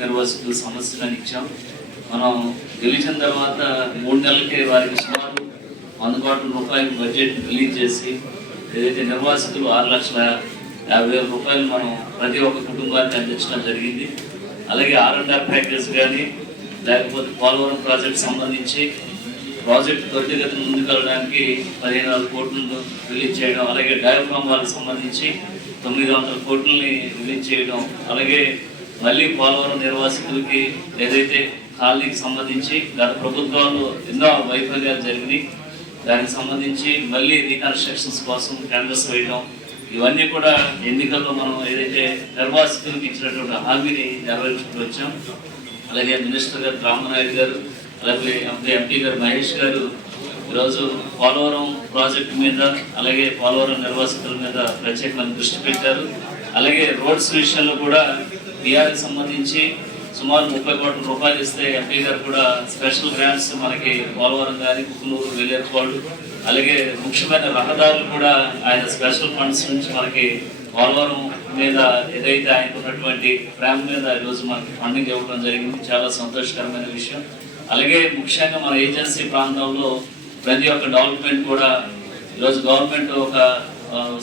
నిర్వాసితుల సమస్యలను ఇచ్చాం. మనం గెలిచిన తర్వాత మూడు నెలలకే వారికి సుమారు వంద కోట్ల రూపాయల బడ్జెట్ రిలీజ్ చేసి ఏదైతే నిర్వాసితులు ఆరు లక్షల యాభై వేల రూపాయలు మనం ప్రతి ఒక్క కుటుంబానికి అందించడం జరిగింది. అలాగే ఆర్ అండ్ ఆర్ ప్యాకేజ్ కానీ లేకపోతే పోలవరం ప్రాజెక్ట్ సంబంధించి ప్రాజెక్ట్ త్వరితగతిన ముందుకెళ్ళడానికి పదిహేను వందల కోట్లను రిలీజ్ చేయడం అలాగే డయాఫ్రామ్ వాళ్ళకి సంబంధించి తొమ్మిది వందల కోట్లని రిలీజ్ చేయడం అలాగే మళ్ళీ పోలవరం నిర్వాసితులకి ఏదైతే కాలనీకి సంబంధించి గత ప్రభుత్వాలు ఎన్నో వైఫల్యాలు జరిగినాయి దానికి సంబంధించి మళ్ళీ రీకన్స్ట్రక్షన్స్ కోసం టెండర్స్ వేయడం ఇవన్నీ కూడా ఎన్నికల్లో మనం ఏదైతే నిర్వాసితులకు ఇచ్చినటువంటి హామీని నెరవేర్చుకుంటూ వచ్చాం. అలాగే మినిస్టర్ గారు రామనాయుడు గారు అలాగే ఎంపీ ఎంపీ గారు మహేష్ గారు ఈరోజు పోలవరం ప్రాజెక్టు మీద అలాగే పోలవరం నిర్వాసితుల మీద ప్రత్యేకమైన దృష్టి పెట్టారు. అలాగే రోడ్స్ విషయంలో కూడా బీఆర్కి సంబంధించి సుమారు ముప్పై కోట్ల రూపాయలు ఇస్తే ఎంపీ గారు కూడా స్పెషల్ గ్రాంట్స్ మనకి పోలవరం కానీ కుకునూరు వెళ్ళేపాడు అలాగే ముఖ్యమైన రహదారులు కూడా ఆయన స్పెషల్ ఫండ్స్ నుంచి మనకి పోలవరం మీద ఏదైతే ఆయనకు ఉన్నటువంటి ప్రేమ మీద ఈరోజు మనకి ఫండింగ్ ఇవ్వడం జరిగింది. చాలా సంతోషకరమైన విషయం. అలాగే ముఖ్యంగా మన ఏజెన్సీ ప్రాంతంలో ప్రతి ఒక్క డెవలప్మెంట్ కూడా ఈరోజు గవర్నమెంట్ ఒక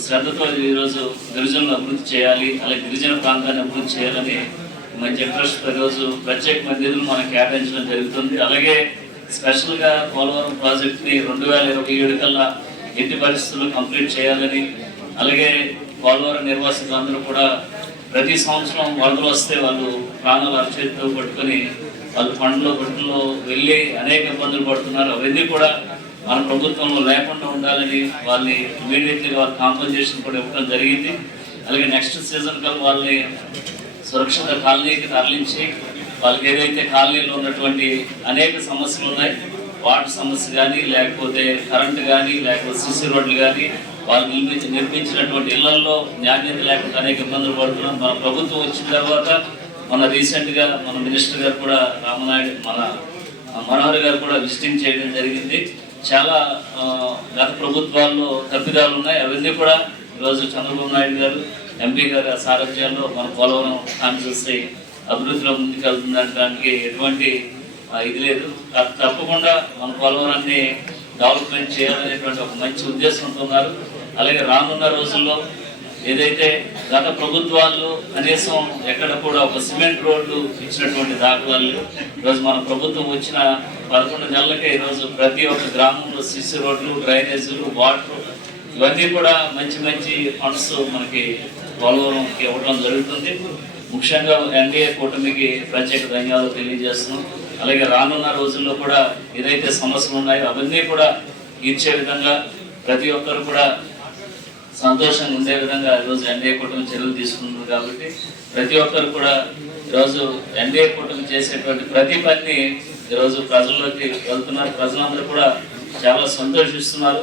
శ్రద్ధతో ఈరోజు గిరిజనులు అభివృద్ధి చేయాలి అలాగే గిరిజన ప్రాంతాన్ని అభివృద్ధి చేయాలని మంచి ఇంట్రెస్ట్ ఈరోజు ప్రత్యేకమైన నిధులు మనం కేటాయించడం జరుగుతుంది. అలాగే స్పెషల్గా పోలవరం ప్రాజెక్ట్ని రెండు వేల ఇరవై ఏడు కల్లా ఎట్టి పరిస్థితుల్లో కంప్లీట్ చేయాలని అలాగే పోలవరం నిర్వాసితులందరూ కూడా ప్రతి సంవత్సరం వరదలు వస్తే వాళ్ళు ప్రాణాలు అరచేతితో పట్టుకొని వాళ్ళు పండ్లో బొట్టులో వెళ్ళి అనేక ఇబ్బందులు పడుతున్నారు. అవన్నీ కూడా మన ప్రభుత్వంలో లేకుండా ఉండాలని వాళ్ళని ఇమీడియట్లీగా వాళ్ళ కాంపన్సేషన్ కూడా ఇవ్వడం జరిగింది. అలాగే నెక్స్ట్ సీజన్ కల్ వాళ్ళని సురక్షిత కాలనీకి తరలించి వాళ్ళకి ఏదైతే కాలనీలో ఉన్నటువంటి అనేక సమస్యలు ఉన్నాయి వాటర్ సమస్య కానీ లేకపోతే కరెంట్ కానీ లేకపోతే సిసి రోడ్లు కానీ వాళ్ళు నిర్మించి నిర్మించినటువంటి ఇళ్ళలో నాణ్యత లేకుండా అనేక ఇబ్బందులు పడుతున్నాం. మన ప్రభుత్వం వచ్చిన తర్వాత మన రీసెంట్గా మన మినిస్టర్ గారు కూడా రామనాయుడు మన మనోహర్ గారు కూడా విజిటింగ్ చేయడం జరిగింది. చాలా గత ప్రభుత్వాల్లో తప్పిదాలు ఉన్నాయి. అవన్నీ కూడా ఈరోజు చంద్రబాబు నాయుడు గారు ఎంపీ గారి సారథ్యాల్లో మన పోలవరం కాన్సెన్సీ అభివృద్ధిలో ముందుకెళ్తుందనడానికి ఎటువంటి ఇది లేదు. తప్పకుండా మన పోలవరాన్ని డెవలప్మెంట్ చేయాలనేటువంటి ఒక మంచి ఉద్దేశంతో ఉన్నారు. అలాగే రానున్న రోజుల్లో ఏదైతే గత ప్రభుత్వాలు కనీసం ఎక్కడ కూడా ఒక సిమెంట్ రోడ్లు ఇచ్చినటువంటి దాఖలాలు ఈరోజు మన ప్రభుత్వం వచ్చిన పదకొండు నెలలకే ఈరోజు ప్రతి ఒక్క గ్రామంలో సిసి రోడ్లు డ్రైనేజీలు వాటర్ ఇవన్నీ కూడా మంచి మంచి ఫండ్స్ మనకి పోలవరంకి ఇవ్వడం జరుగుతుంది. ముఖ్యంగా ఎన్డీఏ కూటమికి ప్రత్యేక ధన్యవాదాలు తెలియజేస్తున్నాం. అలాగే రానున్న రోజుల్లో కూడా ఏదైతే సమస్యలు ఉన్నాయో అవన్నీ కూడా తీర్చే విధంగా ప్రతి ఒక్కరు కూడా సంతోషంగా ఉండే విధంగా ఈరోజు ఎన్డీఏ కూటమి చర్యలు తీసుకుంటుంది కాబట్టి ప్రతి ఒక్కరు కూడా ఈరోజు ఎన్డీఏ కూటమి చేసేటువంటి ప్రతి పని ఈరోజు ప్రజల్లోకి వెళ్తున్నారు. ప్రజలందరూ కూడా చాలా సంతోషిస్తున్నారు.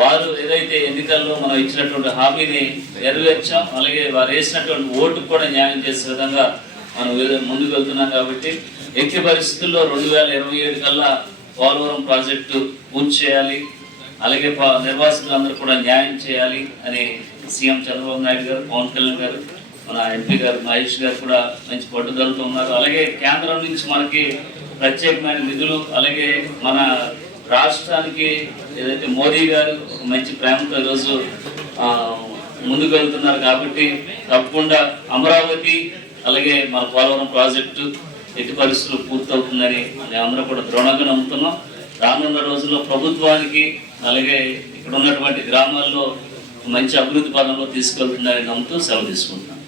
వారు ఏదైతే ఎన్నికల్లో మనం ఇచ్చినటువంటి హామీని నెరవేర్చాం అలాగే వారు వేసినటువంటి ఓటుకు కూడా న్యాయం చేసే విధంగా మనం ముందుకు వెళ్తున్నాం కాబట్టి ఎట్టి పరిస్థితుల్లో రెండు వేల ఇరవై ఏడు కల్లా పోలవరం ప్రాజెక్టు పూర్తి చేయాలి. అలాగే ప- నిర్వాసితులందరూ కూడా న్యాయం చేయాలి అని సీఎం చంద్రబాబు నాయుడు గారు పవన్ కళ్యాణ్ గారు మన ఎంపీ గారు మహేష్ గారు కూడా మంచి పట్టుదలతో ఉన్నారు. అలాగే కేంద్రం నుంచి మనకి ప్రత్యేకమైన నిధులు అలాగే మన రాష్ట్రానికి ఏదైతే మోదీ గారు ఒక మంచి ప్రేమతో ఈరోజు ముందుకు వెళ్తున్నారు కాబట్టి తప్పకుండా అమరావతి అలాగే మన పోలవరం ప్రాజెక్టు ఎట్టి పరిస్థితులు పూర్తవుతుందని మేమందరం కూడా దృఢంగా నమ్ముతున్నాం. రానున్న రోజుల్లో ప్రభుత్వానికి అలాగే ఇక్కడ ఉన్నటువంటి గ్రామాల్లో మంచి అభివృద్ధి పదంలో తీసుకెళ్తున్నారని నమ్ముతూ సెలవు తీసుకుంటున్నాం.